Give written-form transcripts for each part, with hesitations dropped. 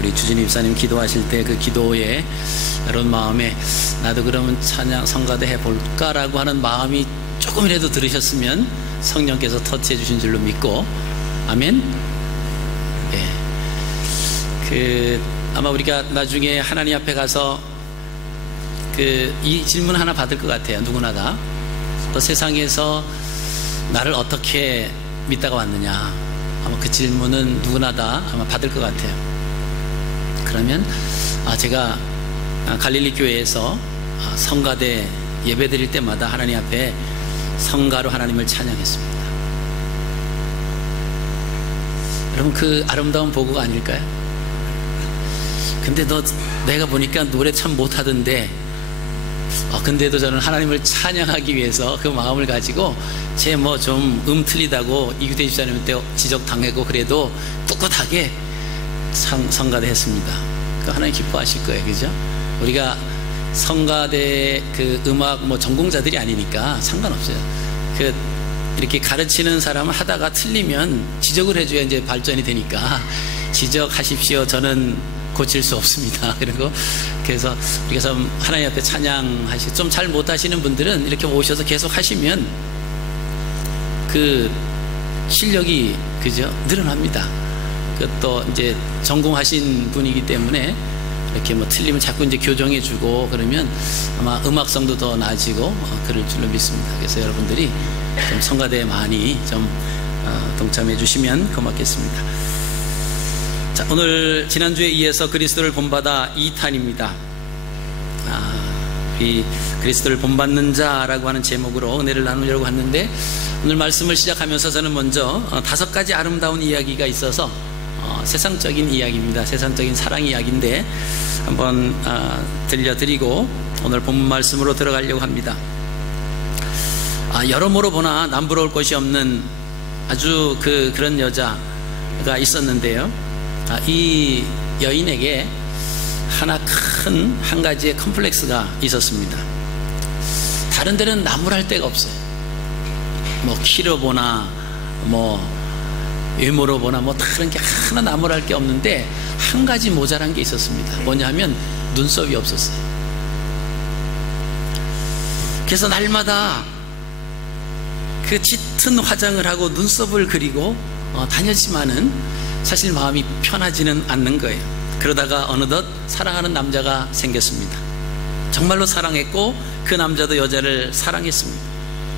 우리 주진희 집사님 기도하실 때 그 기도에 이런 마음에 나도 그러면 찬양 성가대 해볼까라고 하는 마음이 조금이라도 들으셨으면 성령께서 터치해 주신 줄로 믿고, 아멘. 아마 우리가 나중에 하나님 앞에 가서 이 질문 하나 받을 것 같아요. 누구나 다. 또 세상에서 나를 어떻게 믿다가 왔느냐, 아마 그 질문은 누구나 다 아마 받을 것 같아요. 그러면 제가 갈릴리 교회에서 성가대 예배 드릴 때마다 하나님 앞에 성가로 하나님을 찬양했습니다. 여러분, 그 아름다운 보고가 아닐까요? 근데 내가 보니까 노래 참 못하던데, 근데도 저는 하나님을 찬양하기 위해서 그 마음을 가지고 제 좀 틀리다고 이규태 집사님한테 지적당하고 그래도 꿋꿋하게 성가대 했습니다. 하나님 기뻐하실 거예요. 그죠? 우리가 성가대 음악 전공자들이 아니니까 상관없어요. 이렇게 가르치는 사람을 하다가 틀리면 지적을 해줘야 이제 발전이 되니까 지적하십시오. 저는 고칠 수 없습니다. 그래서 우리가 하나님 앞에 찬양하시고, 좀 잘 못하시는 분들은 이렇게 오셔서 계속 하시면 그 실력이 늘어납니다. 또 이제 전공하신 분이기 때문에 이렇게 틀리면 자꾸 이제 교정해주고 그러면 아마 음악성도 더 나아지고 그럴 줄로 믿습니다. 그래서 여러분들이 좀 성가대에 많이 좀 동참해 주시면 고맙겠습니다. 자, 오늘 지난주에 이어서 그리스도를 본받아 2탄입니다. 이 그리스도를 본받는 자라고 하는 제목으로 은혜를 나누려고 하는데, 오늘 말씀을 시작하면서 저는 먼저 5가지 아름다운 이야기가 있어서 세상적인 이야기입니다. 세상적인 사랑 이야기인데 한번 들려드리고 오늘 본문 말씀으로 들어가려고 합니다. 여러모로 보나 남부러울 것이 없는 아주 그런 여자가 있었는데요. 이 여인에게 한 가지의 컴플렉스가 있었습니다. 다른 데는 나무랄 데가 없어요. 키로 보나 외모로 보나 다른 게 하나 나무랄 게 없는데, 한 가지 모자란 게 있었습니다. 뭐냐면 눈썹이 없었어요. 그래서 날마다 그 짙은 화장을 하고 눈썹을 그리고 다녔지만은 사실 마음이 편하지는 않는 거예요. 그러다가 어느덧 사랑하는 남자가 생겼습니다. 정말로 사랑했고 그 남자도 여자를 사랑했습니다.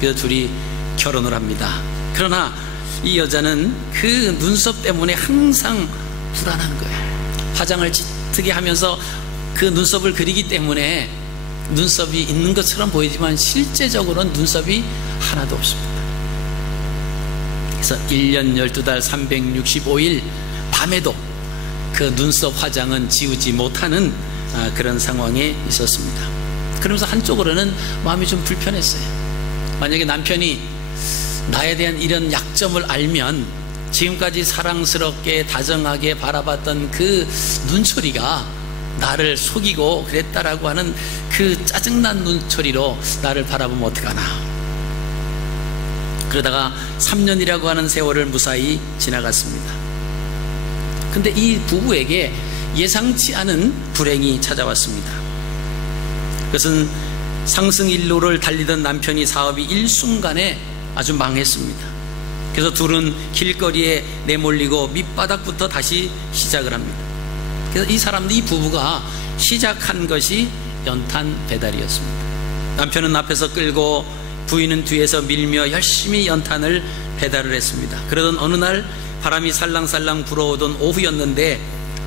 그래서 둘이 결혼을 합니다. 그러나 이 여자는 그 눈썹 때문에 항상 불안한 거예요. 화장을 짙게 하면서 그 눈썹을 그리기 때문에 눈썹이 있는 것처럼 보이지만 실제적으로는 눈썹이 하나도 없습니다. 그래서 1년 12달 365일 밤에도 그 눈썹 화장은 지우지 못하는 그런 상황에 있었습니다. 그러면서 한쪽으로는 마음이 좀 불편했어요. 만약에 남편이 나에 대한 이런 약점을 알면 지금까지 사랑스럽게 다정하게 바라봤던 그 눈초리가 나를 속이고 그랬다라고 하는 그 짜증난 눈초리로 나를 바라보면 어떡하나. 그러다가 3년이라고 하는 세월을 무사히 지나갔습니다. 근데 이 부부에게 예상치 않은 불행이 찾아왔습니다. 그것은 상승일로를 달리던 남편이 사업이 일순간에 아주 망했습니다. 그래서 둘은 길거리에 내몰리고 밑바닥부터 다시 시작을 합니다. 그래서 이 부부가 시작한 것이 연탄 배달이었습니다. 남편은 앞에서 끌고 부인은 뒤에서 밀며 열심히 연탄을 배달을 했습니다. 그러던 어느 날 바람이 살랑살랑 불어오던 오후였는데,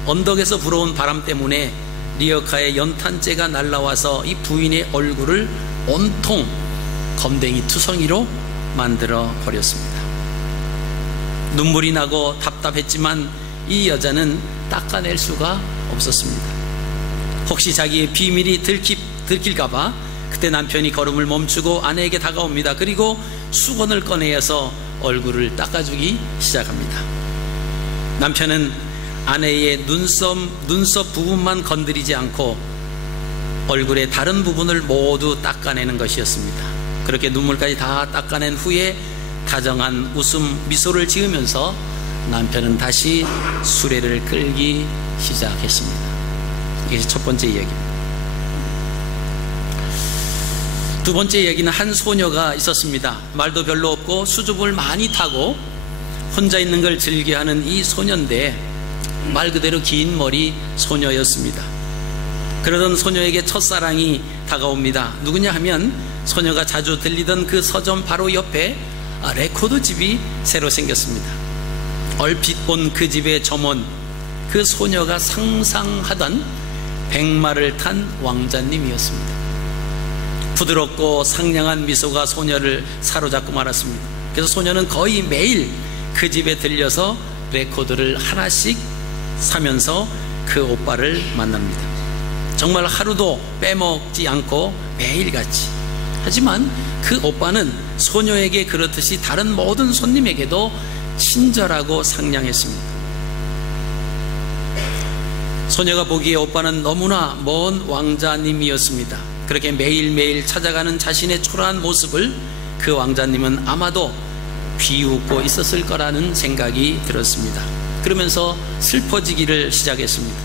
언덕에서 불어온 바람 때문에 리어카에 연탄재가 날라와서 이 부인의 얼굴을 온통 검댕이 투성이로 만들어 버렸습니다. 눈물이 나고 답답했지만 이 여자는 닦아낼 수가 없었습니다. 혹시 자기의 비밀이 들킬까봐 그때 남편이 걸음을 멈추고 아내에게 다가옵니다. 그리고 수건을 꺼내어서 얼굴을 닦아주기 시작합니다. 남편은 아내의 눈썹 부분만 건드리지 않고 얼굴의 다른 부분을 모두 닦아내는 것이었습니다. 그렇게 눈물까지 다 닦아낸 후에 다정한 웃음 미소를 지으면서 남편은 다시 수레를 끌기 시작했습니다. 이게 첫 번째 이야기입니다. 두 번째 이야기는 한 소녀가 있었습니다. 말도 별로 없고 수줍음을 많이 타고 혼자 있는 걸 즐겨하는 이 소녀인데 말 그대로 긴 머리 소녀였습니다. 그러던 소녀에게 첫사랑이 다가옵니다. 누구냐 하면 소녀가 자주 들리던 그 서점 바로 옆에 레코드집이 새로 생겼습니다. 얼핏 본 그 집의 점원, 그 소녀가 상상하던 백마를 탄 왕자님이었습니다. 부드럽고 상냥한 미소가 소녀를 사로잡고 말았습니다. 그래서 소녀는 거의 매일 그 집에 들려서 레코드를 하나씩 사면서 그 오빠를 만납니다. 정말 하루도 빼먹지 않고 매일같이. 하지만 그 오빠는 소녀에게 그렇듯이 다른 모든 손님에게도 친절하고 상냥했습니다. 소녀가 보기에 오빠는 너무나 먼 왕자님이었습니다. 그렇게 매일매일 찾아가는 자신의 초라한 모습을 그 왕자님은 아마도 비웃고 있었을 거라는 생각이 들었습니다. 그러면서 슬퍼지기를 시작했습니다.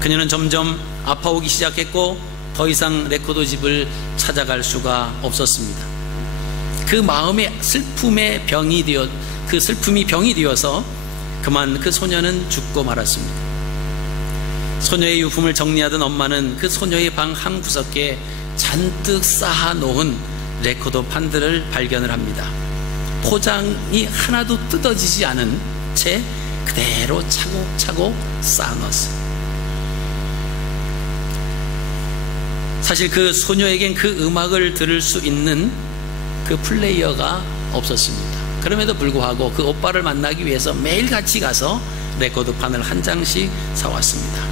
그녀는 점점 아파오기 시작했고 더 이상 레코드집을 찾아갈 수가 없었습니다. 그 마음의 슬픔이 병이 되어서 그만 그 소녀는 죽고 말았습니다. 소녀의 유품을 정리하던 엄마는 그 소녀의 방 한 구석에 잔뜩 쌓아놓은 레코드판들을 발견을 합니다. 포장이 하나도 뜯어지지 않은 채 그대로 차곡차곡 쌓아놨어요. 사실 그 소녀에겐 그 음악을 들을 수 있는 그 플레이어가 없었습니다. 그럼에도 불구하고 그 오빠를 만나기 위해서 매일같이 가서 레코드판을 한 장씩 사왔습니다.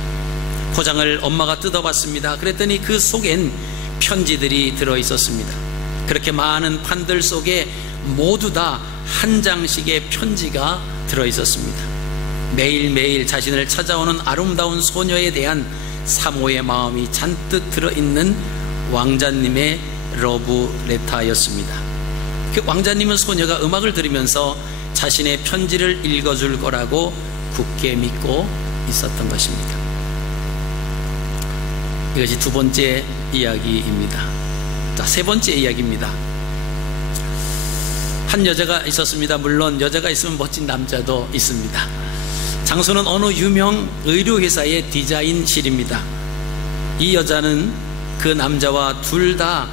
포장을 엄마가 뜯어봤습니다. 그랬더니 그 속엔 편지들이 들어있었습니다. 그렇게 많은 판들 속에 모두 다 한 장씩의 편지가 들어있었습니다. 매일매일 자신을 찾아오는 아름다운 소녀에 대한 사모의 마음이 잔뜩 들어있는 왕자님의 러브레터였습니다. 그 왕자님은 소녀가 음악을 들으면서 자신의 편지를 읽어줄 거라고 굳게 믿고 있었던 것입니다. 이것이 두 번째 이야기입니다. 자, 세 번째 이야기입니다. 한 여자가 있었습니다. 물론 여자가 있으면 멋진 남자도 있습니다. 장소는 어느 유명 의료회사의 디자인실입니다. 이 여자는 그 남자와 둘 다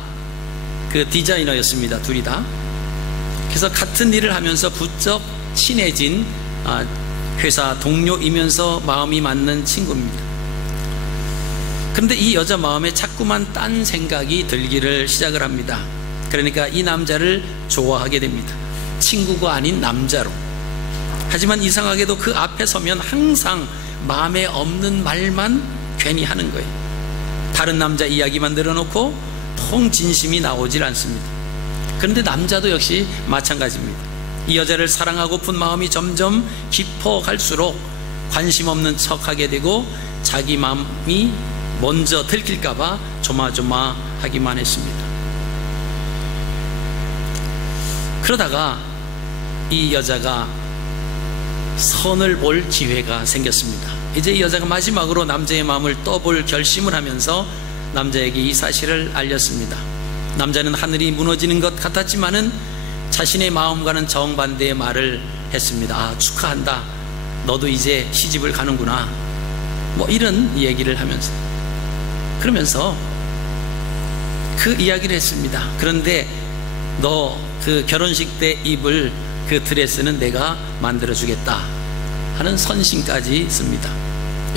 그 디자이너였습니다. 둘이 다. 그래서 같은 일을 하면서 부쩍 친해진 회사 동료이면서 마음이 맞는 친구입니다. 그런데 이 여자 마음에 자꾸만 딴 생각이 들기를 시작을 합니다. 그러니까 이 남자를 좋아하게 됩니다. 친구가 아닌 남자로. 하지만 이상하게도 그 앞에 서면 항상 마음에 없는 말만 괜히 하는 거예요. 다른 남자 이야기만 늘어놓고 통 진심이 나오질 않습니다. 그런데 남자도 역시 마찬가지입니다. 이 여자를 사랑하고픈 마음이 점점 깊어갈수록 관심 없는 척하게 되고 자기 마음이 먼저 들킬까봐 조마조마하기만 했습니다. 그러다가 이 여자가 선을 볼 기회가 생겼습니다. 이제 이 여자가 마지막으로 남자의 마음을 떠볼 결심을 하면서 남자에게 이 사실을 알렸습니다. 남자는 하늘이 무너지는 것 같았지만은 자신의 마음과는 정반대의 말을 했습니다. 축하한다. 너도 이제 시집을 가는구나. 뭐 이런 얘기를 하면서 그러면서 그 이야기를 했습니다. 그런데 너 그 결혼식 때 입을 그 드레스는 내가 만들어주겠다 하는 선신까지 씁니다.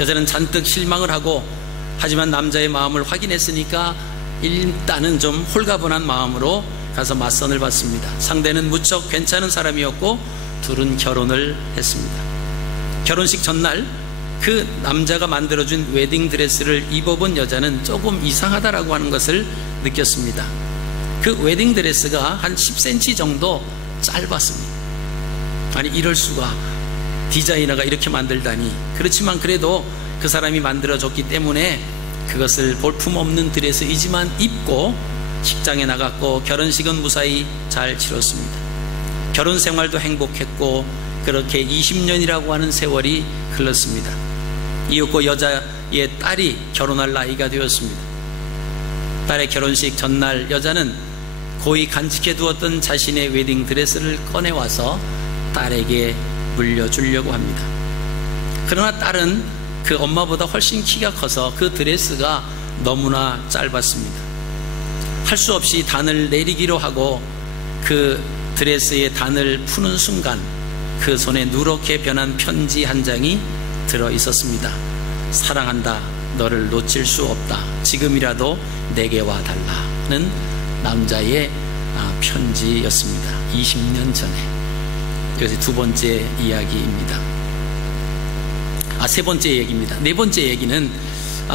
여자는 잔뜩 실망을 하고 하지만 남자의 마음을 확인했으니까 일단은 좀 홀가분한 마음으로 가서 맞선을 받습니다. 상대는 무척 괜찮은 사람이었고 둘은 결혼을 했습니다. 결혼식 전날 그 남자가 만들어준 웨딩드레스를 입어본 여자는 조금 이상하다라고 하는 것을 느꼈습니다. 그 웨딩드레스가 한 10cm 정도 짧았습니다. 아니 이럴 수가, 디자이너가 이렇게 만들다니. 그렇지만 그래도 그 사람이 만들어줬기 때문에 그것을 볼품없는 드레스이지만 입고 직장에 나갔고 결혼식은 무사히 잘 치렀습니다. 결혼 생활도 행복했고 그렇게 20년이라고 하는 세월이 흘렀습니다. 이윽고 여자의 딸이 결혼할 나이가 되었습니다. 딸의 결혼식 전날 여자는 고이 간직해 두었던 자신의 웨딩드레스를 꺼내와서 딸에게 물려주려고 합니다. 그러나 딸은 그 엄마보다 훨씬 키가 커서 그 드레스가 너무나 짧았습니다. 할 수 없이 단을 내리기로 하고 그 드레스의 단을 푸는 순간 그 손에 누렇게 변한 편지 한 장이 들어 있었습니다. 사랑한다. 너를 놓칠 수 없다. 지금이라도 내게 와달라는 남자의 편지였습니다. 20년 전에. 이것이 두 번째 이야기입니다. 세 번째 얘기입니다. 네 번째 얘기는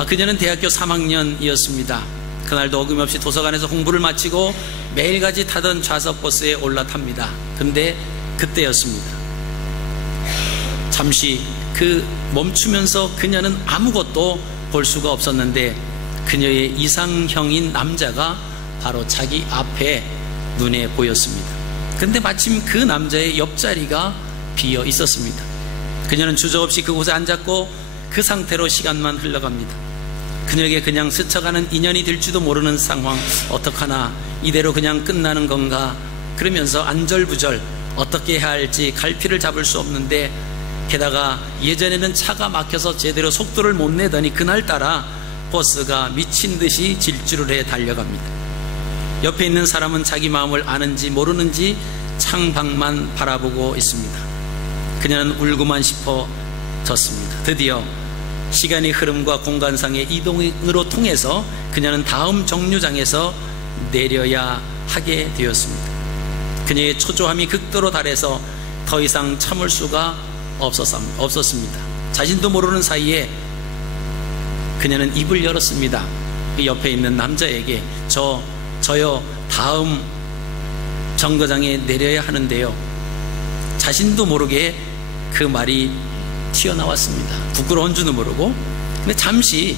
그녀는 대학교 3학년이었습니다. 그날도 어김없이 도서관에서 공부를 마치고 매일같이 타던 좌석 버스에 올라탑니다. 근데 그때였습니다. 잠시 멈추면서 그녀는 아무것도 볼 수가 없었는데 그녀의 이상형인 남자가 바로 자기 앞에 눈에 보였습니다. 근데 마침 그 남자의 옆자리가 비어 있었습니다. 그녀는 주저없이 그곳에 앉았고 그 상태로 시간만 흘러갑니다. 그녀에게 그냥 스쳐가는 인연이 될지도 모르는 상황, 어떡하나 이대로 그냥 끝나는 건가 그러면서 안절부절 어떻게 해야 할지 갈피를 잡을 수 없는데 게다가 예전에는 차가 막혀서 제대로 속도를 못 내더니 그날따라 버스가 미친 듯이 질주를 해 달려갑니다. 옆에 있는 사람은 자기 마음을 아는지 모르는지 창밖만 바라보고 있습니다. 그녀는 울고만 싶어졌습니다. 드디어 시간의 흐름과 공간상의 이동으로 통해서 그녀는 다음 정류장에서 내려야 하게 되었습니다. 그녀의 초조함이 극도로 달해서 더 이상 참을 수가 없었습니다. 자신도 모르는 사이에 그녀는 입을 열었습니다. 그 옆에 있는 남자에게 저요 다음 정거장에 내려야 하는데요. 자신도 모르게 그 말이 튀어나왔습니다. 부끄러운 줄도 모르고. 근데 잠시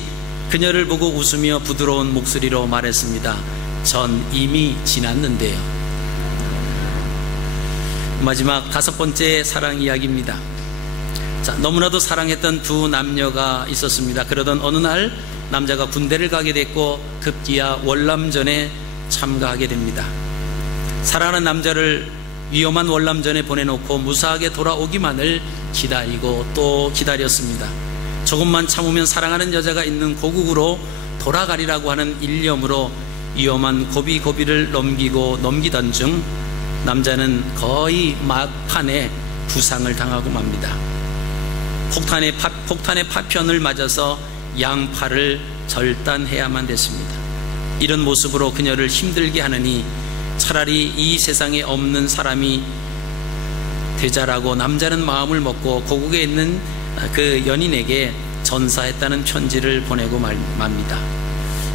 그녀를 보고 웃으며 부드러운 목소리로 말했습니다. 전 이미 지났는데요. 마지막 다섯 번째 사랑 이야기입니다. 너무나도 사랑했던 두 남녀가 있었습니다. 그러던 어느 날 남자가 군대를 가게 됐고 급기야 월남전에 참가하게 됩니다. 사랑하는 남자를 위험한 월남전에 보내놓고 무사하게 돌아오기만을 기다리고 또 기다렸습니다. 조금만 참으면 사랑하는 여자가 있는 고국으로 돌아가리라고 하는 일념으로 위험한 고비고비를 넘기던 중 남자는 거의 막판에 부상을 당하고 맙니다. 폭탄의 파편을 맞아서 양팔을 절단해야만 됐습니다. 이런 모습으로 그녀를 힘들게 하느니 차라리 이 세상에 없는 사람이 되자라고 남자는 마음을 먹고 고국에 있는 그 연인에게 전사했다는 편지를 보내고 맙니다.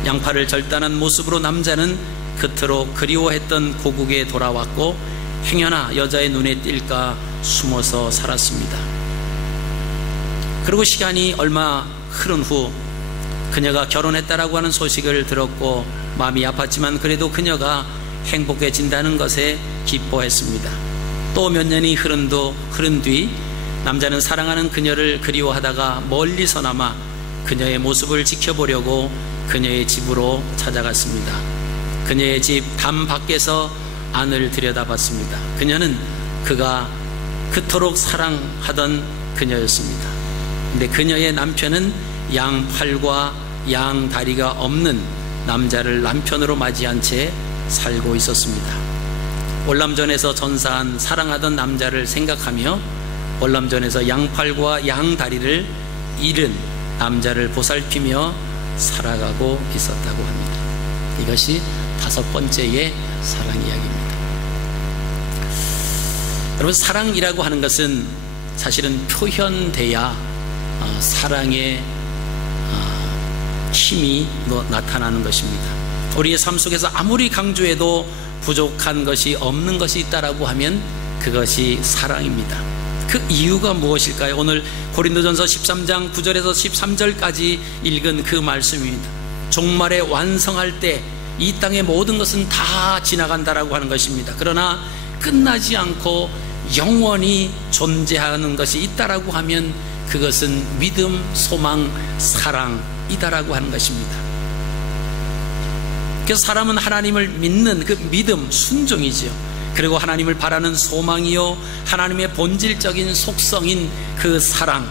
양팔을 절단한 모습으로 남자는 그토록 그리워했던 고국에 돌아왔고 행여나 여자의 눈에 띌까 숨어서 살았습니다. 그리고 시간이 얼마 흐른 후 그녀가 결혼했다라고 하는 소식을 들었고 마음이 아팠지만 그래도 그녀가 행복해진다는 것에 기뻐했습니다. 또 몇 년이 흐른 뒤 남자는 사랑하는 그녀를 그리워하다가 멀리서나마 그녀의 모습을 지켜보려고 그녀의 집으로 찾아갔습니다. 그녀의 집 담 밖에서 안을 들여다봤습니다. 그녀는 그가 그토록 사랑하던 그녀였습니다. 근데 그녀의 남편은 양팔과 양다리가 없는 남자를 남편으로 맞이한 채 살고 있었습니다. 월남전에서 전사한 사랑하던 남자를 생각하며 월남전에서 양팔과 양다리를 잃은 남자를 보살피며 살아가고 있었다고 합니다. 이것이 다섯 번째의 사랑 이야기입니다. 여러분, 사랑이라고 하는 것은 사실은 표현돼야 사랑의 힘이 나타나는 것입니다. 우리의 삶 속에서 아무리 강조해도 부족한 것이 없는 것이 있다라고 하면 그것이 사랑입니다. 그 이유가 무엇일까요? 오늘 고린도전서 13장 9절에서 13절까지 읽은 그 말씀입니다. 종말에 완성할 때 이 땅의 모든 것은 다 지나간다라고 하는 것입니다. 그러나 끝나지 않고 영원히 존재하는 것이 있다라고 하면 그것은 믿음, 소망, 사랑이다라고 하는 것입니다. 그래서 사람은 하나님을 믿는 그 믿음, 순종이지요. 그리고 하나님을 바라는 소망이요, 하나님의 본질적인 속성인 그 사랑,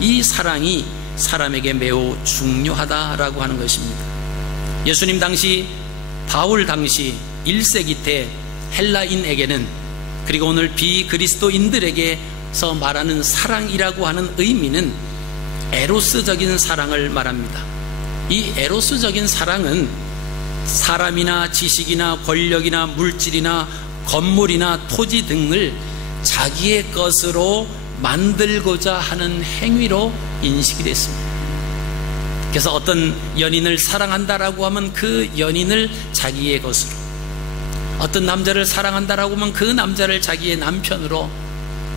이 사랑이 사람에게 매우 중요하다라고 하는 것입니다. 예수님 당시, 바울 당시 1세기 때 헬라인에게는, 그리고 오늘 비그리스도인들에게서 말하는 사랑이라고 하는 의미는 에로스적인 사랑을 말합니다. 이 에로스적인 사랑은 사람이나 지식이나 권력이나 물질이나 건물이나 토지 등을 자기의 것으로 만들고자 하는 행위로 인식이 됐습니다. 그래서 어떤 연인을 사랑한다라고 하면 그 연인을 자기의 것으로, 어떤 남자를 사랑한다라고 하면 그 남자를 자기의 남편으로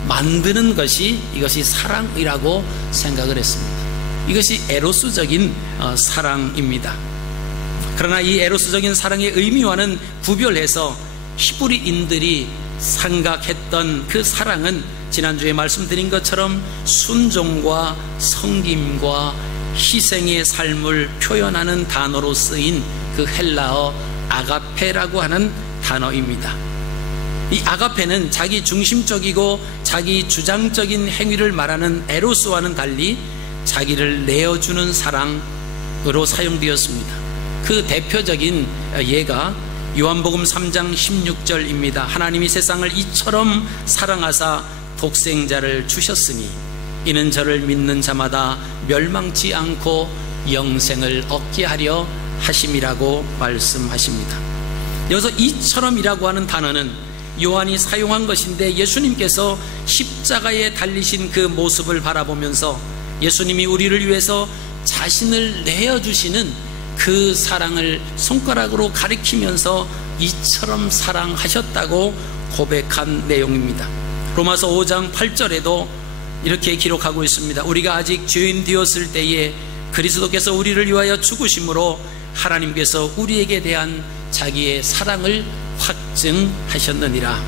만드는 것이, 이것이 사랑이라고 생각을 했습니다. 이것이 에로스적인 사랑입니다. 그러나 이 에로스적인 사랑의 의미와는 구별해서 히브리인들이 생각했던 그 사랑은 지난주에 말씀드린 것처럼 순종과 섬김과 희생의 삶을 표현하는 단어로 쓰인 그 헬라어 아가페라고 하는 단어입니다. 이 아가페는 자기 중심적이고 자기 주장적인 행위를 말하는 에로스와는 달리 자기를 내어주는 사랑으로 사용되었습니다. 그 대표적인 예가 요한복음 3장 16절입니다. 하나님이 세상을 이처럼 사랑하사 독생자를 주셨으니 이는 저를 믿는 자마다 멸망치 않고 영생을 얻게 하려 하심이라고 말씀하십니다. 여기서 이처럼이라고 하는 단어는 요한이 사용한 것인데, 예수님께서 십자가에 달리신 그 모습을 바라보면서 예수님이 우리를 위해서 자신을 내어주시는 그 사랑을 손가락으로 가리키면서 이처럼 사랑하셨다고 고백한 내용입니다. 로마서 5장 8절에도 이렇게 기록하고 있습니다. 우리가 아직 죄인 되었을 때에 그리스도께서 우리를 위하여 죽으심으로 하나님께서 우리에게 대한 자기의 사랑을 확증하셨느니라.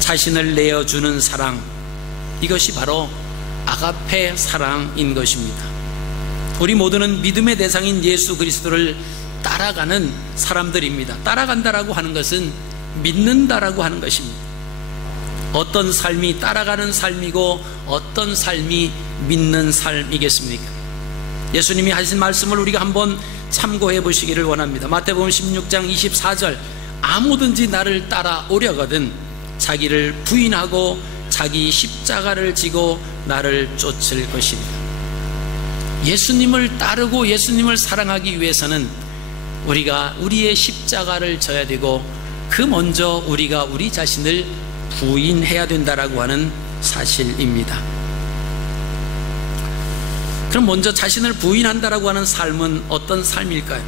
자신을 내어주는 사랑, 이것이 바로 아가페 사랑인 것입니다. 우리 모두는 믿음의 대상인 예수 그리스도를 따라가는 사람들입니다. 따라간다라고 하는 것은 믿는다라고 하는 것입니다. 어떤 삶이 따라가는 삶이고 어떤 삶이 믿는 삶이겠습니까? 예수님이 하신 말씀을 우리가 한번 참고해 보시기를 원합니다. 마태복음 16장 24절, 아무든지 나를 따라오려거든 자기를 부인하고 자기 십자가를 지고 나를 쫓을 것이니라. 예수님을 따르고 예수님을 사랑하기 위해서는 우리가 우리의 십자가를 져야 되고, 그 먼저 우리가 우리 자신을 부인해야 된다라고 하는 사실입니다. 그럼 먼저 자신을 부인한다라고 하는 삶은 어떤 삶일까요?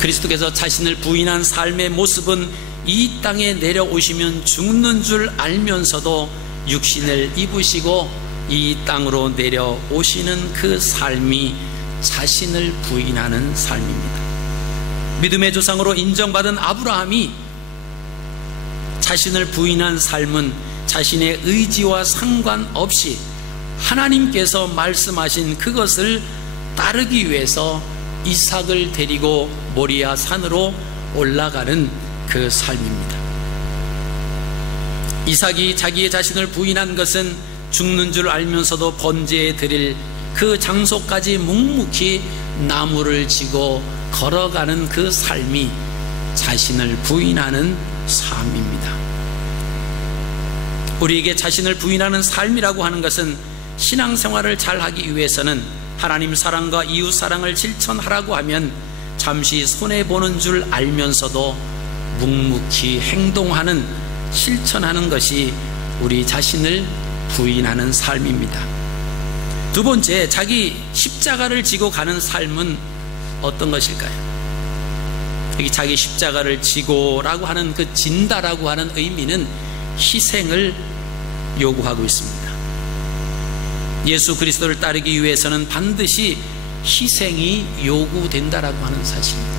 그리스도께서 자신을 부인한 삶의 모습은 이 땅에 내려오시면 죽는 줄 알면서도 육신을 입으시고 이 땅으로 내려오시는 그 삶이 자신을 부인하는 삶입니다. 믿음의 조상으로 인정받은 아브라함이 자신을 부인한 삶은 자신의 의지와 상관없이 하나님께서 말씀하신 그것을 따르기 위해서 이삭을 데리고 모리아 산으로 올라가는 그 삶입니다. 이삭이 자기의 자신을 부인한 것은 죽는 줄 알면서도 번제에 드릴 그 장소까지 묵묵히 나무를 지고 걸어가는 그 삶이 자신을 부인하는 삶입니다. 우리에게 자신을 부인하는 삶이라고 하는 것은 신앙생활을 잘하기 위해서는 하나님 사랑과 이웃 사랑을 실천하라고 하면 잠시 손해보는 줄 알면서도 묵묵히 행동하는, 실천하는 것이 우리 자신을 부인하는 삶입니다. 두 번째, 자기 십자가를 지고 가는 삶은 어떤 것일까요? 여기 자기 십자가를 지고라고 하는 그 진다라고 하는 의미는 희생을 요구하고 있습니다. 예수 그리스도를 따르기 위해서는 반드시 희생이 요구된다라고 하는 사실입니다.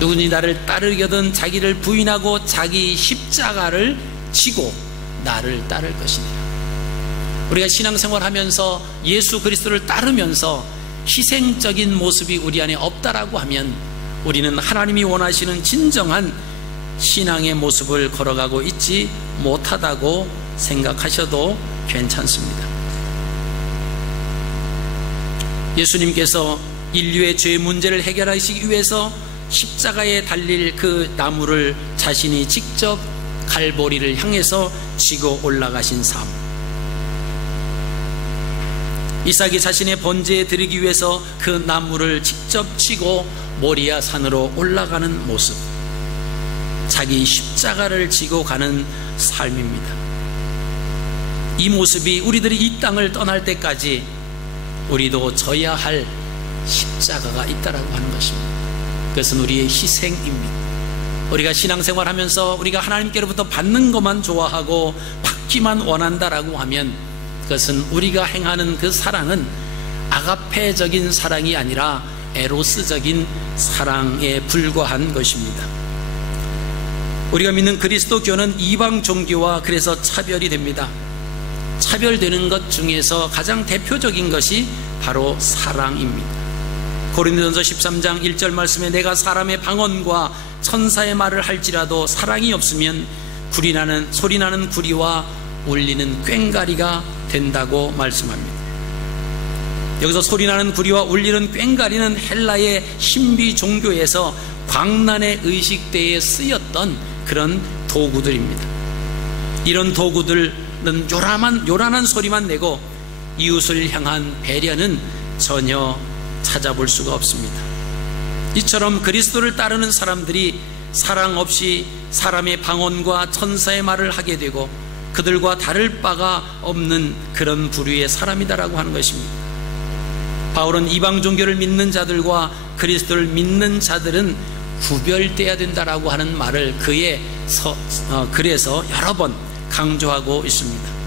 누구니 나를 따르려든 자기를 부인하고 자기 십자가를 지고 나를 따를 것이니라. 우리가 신앙생활하면서 예수 그리스도를 따르면서 희생적인 모습이 우리 안에 없다라고 하면 우리는 하나님이 원하시는 진정한 신앙의 모습을 걸어가고 있지 못하다고 생각하셔도 괜찮습니다. 예수님께서 인류의 죄 문제를 해결하시기 위해서 십자가에 달릴 그 나무를 자신이 직접 갈보리를 향해서 지고 올라가신 삶, 이삭이 자신의 번제에 드리기 위해서 그 나무를 직접 지고 모리아 산으로 올라가는 모습, 자기 십자가를 지고 가는 삶입니다. 이 모습이 우리들이 이 땅을 떠날 때까지 우리도 져야 할 십자가가 있다라고 하는 것입니다. 그것은 우리의 희생입니다. 우리가 신앙생활하면서 우리가 하나님께로부터 받는 것만 좋아하고 받기만 원한다라고 하면 그것은 우리가 행하는 그 사랑은 아가페적인 사랑이 아니라 에로스적인 사랑에 불과한 것입니다. 우리가 믿는 그리스도교는 이방 종교와 그래서 차별이 됩니다. 차별되는 것 중에서 가장 대표적인 것이 바로 사랑입니다. 고린도전서 13장 1절 말씀에 내가 사람의 방언과 천사의 말을 할지라도 사랑이 없으면 소리나는 구리와 울리는 꽹가리가 된다고 말씀합니다. 여기서 소리나는 구리와 울리는 꽹가리는 헬라의 신비 종교에서 광란의 의식대에 쓰였던 그런 도구들입니다. 이런 도구들은 요란한 소리만 내고 이웃을 향한 배려는 전혀 찾아볼 수가 없습니다. 이처럼 그리스도를 따르는 사람들이 사랑 없이 사람의 방언과 천사의 말을 하게 되고 그들과 다를 바가 없는 그런 부류의 사람이다라고 하는 것입니다. 바울은 이방 종교를 믿는 자들과 그리스도를 믿는 자들은 구별돼야 된다라고 하는 말을 그의 글에서 여러 번 강조하고 있습니다.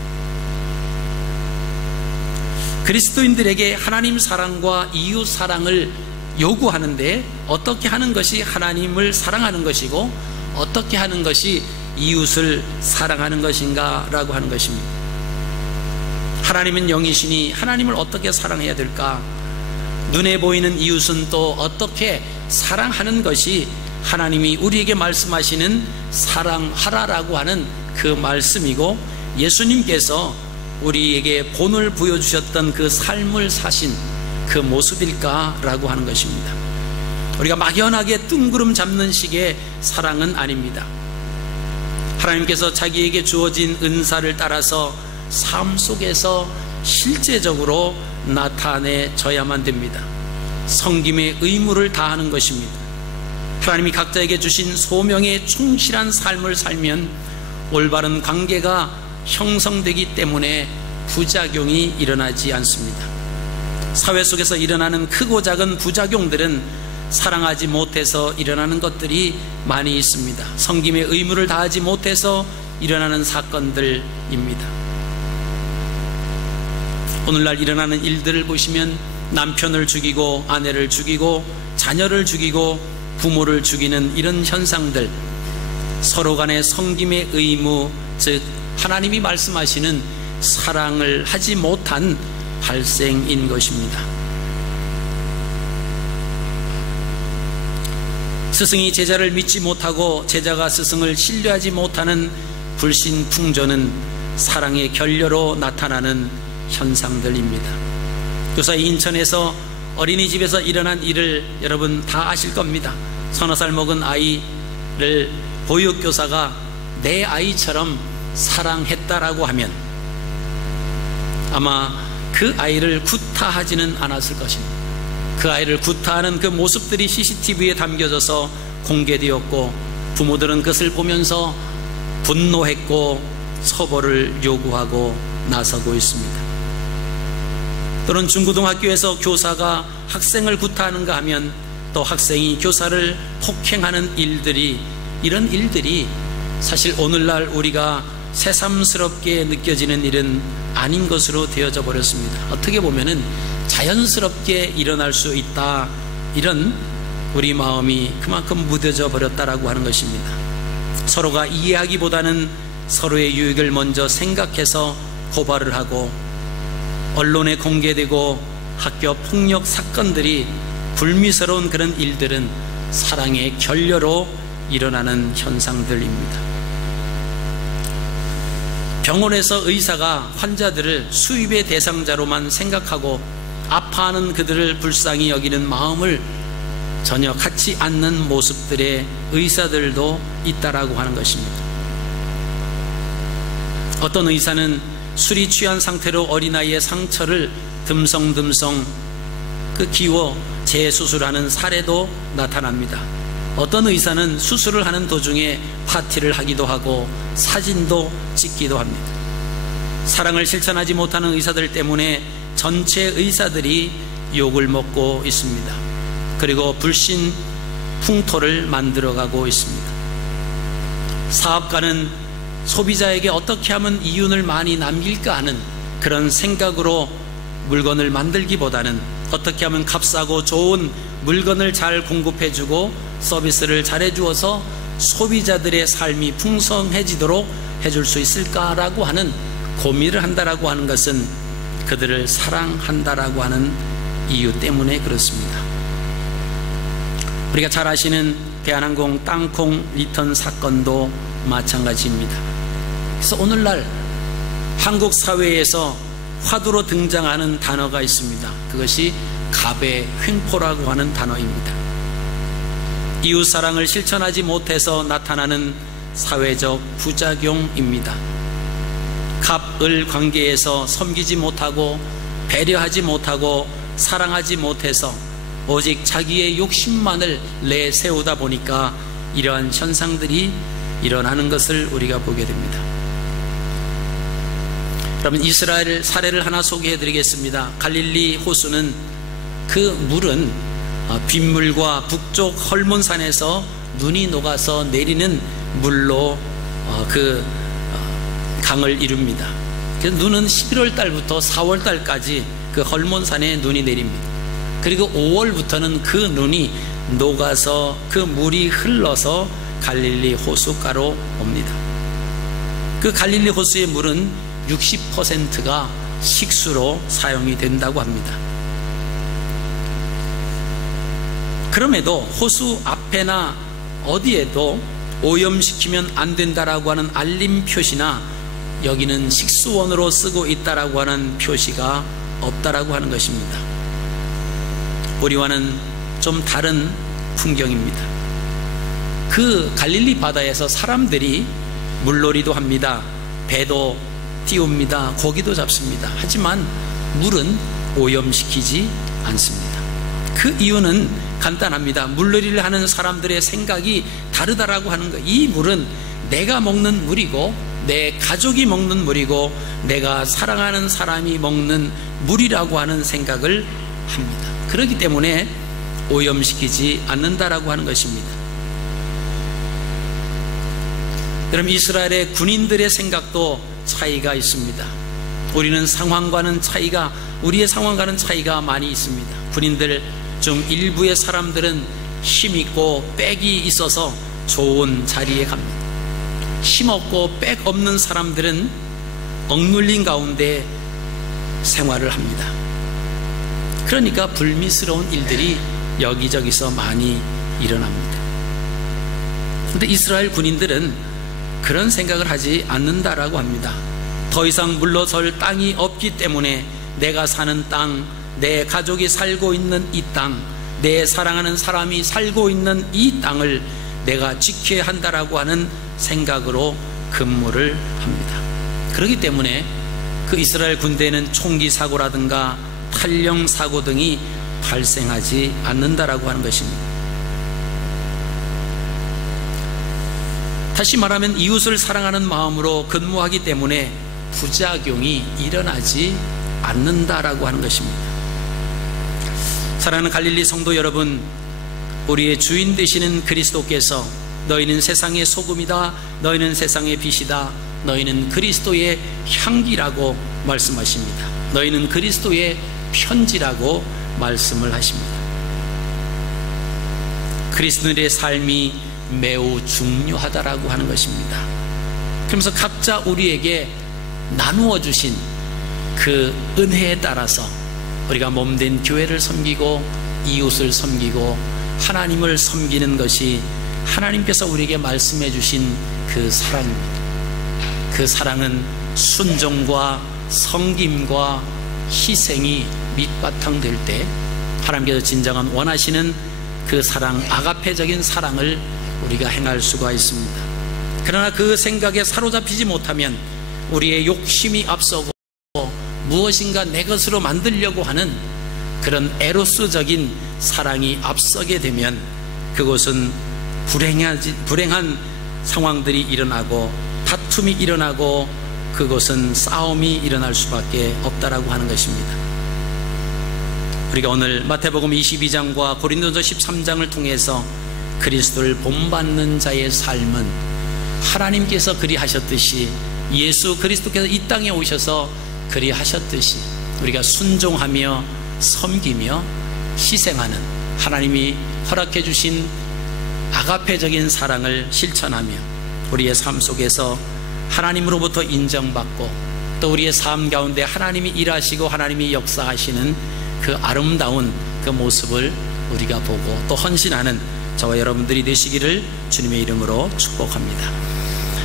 그리스도인들에게 하나님 사랑과 이웃 사랑을 요구하는데 어떻게 하는 것이 하나님을 사랑하는 것이고 어떻게 하는 것이 이웃을 사랑하는 것인가 라고 하는 것입니다. 하나님은 영이시니 하나님을 어떻게 사랑해야 될까? 눈에 보이는 이웃은 또 어떻게 사랑하는 것이 하나님이 우리에게 말씀하시는 사랑하라라고 하는 그 말씀이고 예수님께서 우리에게 본을 보여주셨던 그 삶을 사신 그 모습일까라고 하는 것입니다. 우리가 막연하게 뜬구름 잡는 식의 사랑은 아닙니다. 하나님께서 자기에게 주어진 은사를 따라서 삶 속에서 실제적으로 나타내져야만 됩니다. 섬김의 의무를 다하는 것입니다. 하나님이 각자에게 주신 소명에 충실한 삶을 살면 올바른 관계가 형성되기 때문에 부작용이 일어나지 않습니다. 사회 속에서 일어나는 크고 작은 부작용들은 사랑하지 못해서 일어나는 것들이 많이 있습니다. 섬김의 의무를 다하지 못해서 일어나는 사건들입니다. 오늘날 일어나는 일들을 보시면 남편을 죽이고 아내를 죽이고 자녀를 죽이고 부모를 죽이는 이런 현상들, 서로 간의 섬김의 의무, 즉 하나님이 말씀하시는 사랑을 하지 못한 발생인 것입니다. 스승이 제자를 믿지 못하고 제자가 스승을 신뢰하지 못하는 불신풍조는 사랑의 결여로 나타나는 현상들입니다. 요새 인천에서 어린이집에서 일어난 일을 여러분 다 아실 겁니다. 서너 살 먹은 아이를 보육교사가 내 아이처럼 사랑했다라고 하면 아마 그 아이를 구타하지는 않았을 것입니다. 그 아이를 구타하는 그 모습들이 CCTV에 담겨져서 공개되었고 부모들은 그것을 보면서 분노했고 처벌을 요구하고 나서고 있습니다. 또는 중고등학교에서 교사가 학생을 구타하는가 하면 또 학생이 교사를 폭행하는 일들이, 이런 일들이 사실 오늘날 우리가 새삼스럽게 느껴지는 일은 아닌 것으로 되어져 버렸습니다. 어떻게 보면은 자연스럽게 일어날 수 있다, 이런 우리 마음이 그만큼 무뎌져 버렸다라고 하는 것입니다. 서로가 이해하기보다는 서로의 유익을 먼저 생각해서 고발을 하고, 언론에 공개되고 학교 폭력 사건들이 불미스러운 그런 일들은 사랑의 결여로 일어나는 현상들입니다. 병원에서 의사가 환자들을 수입의 대상자로만 생각하고 아파하는 그들을 불쌍히 여기는 마음을 전혀 갖지 않는 모습들의 의사들도 있다라고 하는 것입니다. 어떤 의사는 술이 취한 상태로 어린아이의 상처를 듬성듬성 기워 재수술하는 사례도 나타납니다. 어떤 의사는 수술을 하는 도중에 파티를 하기도 하고 사진도 찍기도 합니다. 사랑을 실천하지 못하는 의사들 때문에 전체 의사들이 욕을 먹고 있습니다. 그리고 불신 풍토를 만들어가고 있습니다. 사업가는 소비자에게 어떻게 하면 이윤을 많이 남길까 하는 그런 생각으로 물건을 만들기보다는 어떻게 하면 값싸고 좋은 물건을 잘 공급해주고 서비스를 잘해주어서 소비자들의 삶이 풍성해지도록 해줄 수 있을까라고 하는 고민을 한다라고 하는 것은 그들을 사랑한다라고 하는 이유 때문에 그렇습니다. 우리가 잘 아시는 대한항공 땅콩 리턴 사건도 마찬가지입니다. 그래서 오늘날 한국 사회에서 화두로 등장하는 단어가 있습니다. 그것이 갑의 횡포라고 하는 단어입니다. 이웃사랑을 실천하지 못해서 나타나는 사회적 부작용입니다. 갑을 관계에서 섬기지 못하고 배려하지 못하고 사랑하지 못해서 오직 자기의 욕심만을 내세우다 보니까 이러한 현상들이 일어나는 것을 우리가 보게 됩니다. 그러면 이스라엘 사례를 하나 소개해 드리겠습니다. 갈릴리 호수는 그 물은 빗물과 북쪽 헐몬산에서 눈이 녹아서 내리는 물로 그 강을 이룹니다. 그래서 눈은 11월 달부터 4월 달까지 그 헐몬산에 눈이 내립니다. 그리고 5월부터는 그 눈이 녹아서 그 물이 흘러서 갈릴리 호숫가로 옵니다. 그 갈릴리 호수의 물은 60%가 식수로 사용이 된다고 합니다. 그럼에도 호수 앞에나 어디에도 오염시키면 안 된다라고 하는 알림 표시나 여기는 식수원으로 쓰고 있다라고 하는 표시가 없다라고 하는 것입니다. 우리와는 좀 다른 풍경입니다. 그 갈릴리 바다에서 사람들이 물놀이도 합니다. 배도 띄웁니다. 고기도 잡습니다. 하지만 물은 오염시키지 않습니다. 그 이유는 간단합니다. 물놀이를 하는 사람들의 생각이 다르다라고 하는 거예요. 이 물은 내가 먹는 물이고 내 가족이 먹는 물이고 내가 사랑하는 사람이 먹는 물이라고 하는 생각을 합니다. 그렇기 때문에 오염시키지 않는다라고 하는 것입니다. 그럼 이스라엘의 군인들의 생각도 차이가 있습니다. 우리의 상황과는 차이가 많이 있습니다. 군인들 중 일부의 사람들은 힘있고 빽이 있어서 좋은 자리에 갑니다. 힘없고 빽 없는 사람들은 억눌린 가운데 생활을 합니다. 그러니까 불미스러운 일들이 여기저기서 많이 일어납니다. 그런데 이스라엘 군인들은 그런 생각을 하지 않는다라고 합니다. 더 이상 물러설 땅이 없기 때문에 내가 사는 땅, 내 가족이 살고 있는 이 땅, 내 사랑하는 사람이 살고 있는 이 땅을 내가 지켜야 한다라고 하는 생각으로 근무를 합니다. 그렇기 때문에 그 이스라엘 군대에는 총기 사고라든가 탈령 사고 등이 발생하지 않는다라고 하는 것입니다. 다시 말하면 이웃을 사랑하는 마음으로 근무하기 때문에 부작용이 일어나지 않는다라고 하는 것입니다. 사랑하는 갈릴리 성도 여러분, 우리의 주인 되시는 그리스도께서 너희는 세상의 소금이다, 너희는 세상의 빛이다, 너희는 그리스도의 향기라고 말씀하십니다. 너희는 그리스도의 편지라고 말씀을 하십니다. 그리스도인의 삶이 매우 중요하다라고 하는 것입니다. 그러면서 각자 우리에게 나누어 주신 그 은혜에 따라서 우리가 몸된 교회를 섬기고 이웃을 섬기고 하나님을 섬기는 것이 하나님께서 우리에게 말씀해 주신 그 사랑입니다. 그 사랑은 순종과 섬김과 희생이 밑바탕 될 때 하나님께서 진정한 원하시는 그 사랑, 아가페적인 사랑을 우리가 행할 수가 있습니다. 그러나 그 생각에 사로잡히지 못하면 우리의 욕심이 앞서고 무엇인가 내 것으로 만들려고 하는 그런 에로스적인 사랑이 앞서게 되면 그것은 불행한 상황들이 일어나고 다툼이 일어나고 그것은 싸움이 일어날 수밖에 없다라고 하는 것입니다. 우리가 오늘 마태복음 22장과 고린도전서 13장을 통해서 그리스도를 본받는 자의 삶은 하나님께서 그리하셨듯이 예수 그리스도께서 이 땅에 오셔서 그리하셨듯이 우리가 순종하며 섬기며 희생하는 하나님이 허락해 주신 아가페적인 사랑을 실천하며 우리의 삶 속에서 하나님으로부터 인정받고 또 우리의 삶 가운데 하나님이 일하시고 하나님이 역사하시는 그 아름다운 그 모습을 우리가 보고 또 헌신하는 저와 여러분들이 되시기를 주님의 이름으로 축복합니다.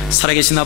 살아계신